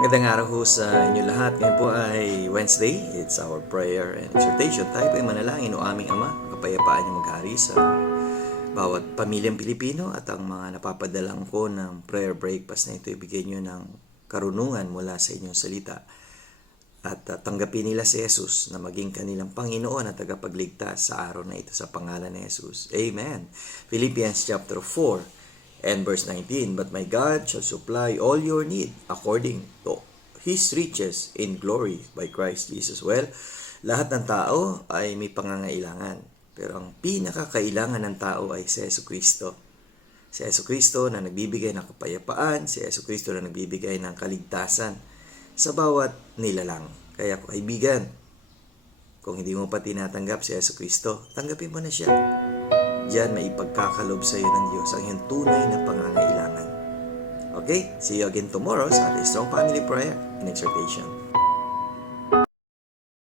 Magandang araw ho sa inyo lahat. Ngayon po ay Wednesday. It's our prayer and exhortation. Tayo po ay manalangin o aming Ama. Kapayapaan niyo maghari sa bawat pamilyang Pilipino at ang mga napapadalang ko ng prayer breakfast na ito. Ibigay niyo ng karunungan mula sa inyong salita. At tanggapin nila si Jesus na maging kanilang Panginoon at tagapagligtas sa araw na ito sa pangalan ni Jesus. Amen. Philippians chapter 4 and verse 19, "But my God shall supply all your need according to His riches in glory by Christ Jesus." Well, lahat ng tao ay may pangangailangan. Pero ang pinakakailangan ng tao ay si Yesu Cristo. Si Yesu Cristo na nagbibigay ng kapayapaan, si Yesu Cristo na nagbibigay ng kaligtasan sa bawat nilalang. Kaya kaibigan, kung hindi mo pa tinatanggap si Yesu Cristo, tanggapin mo na siya. Diyan may ipagkakalob sa iyo ng Diyos ang iyong tunay na pangangailangan. Okay? See you again tomorrow sa ating Strong Family Prayer and Exhortation.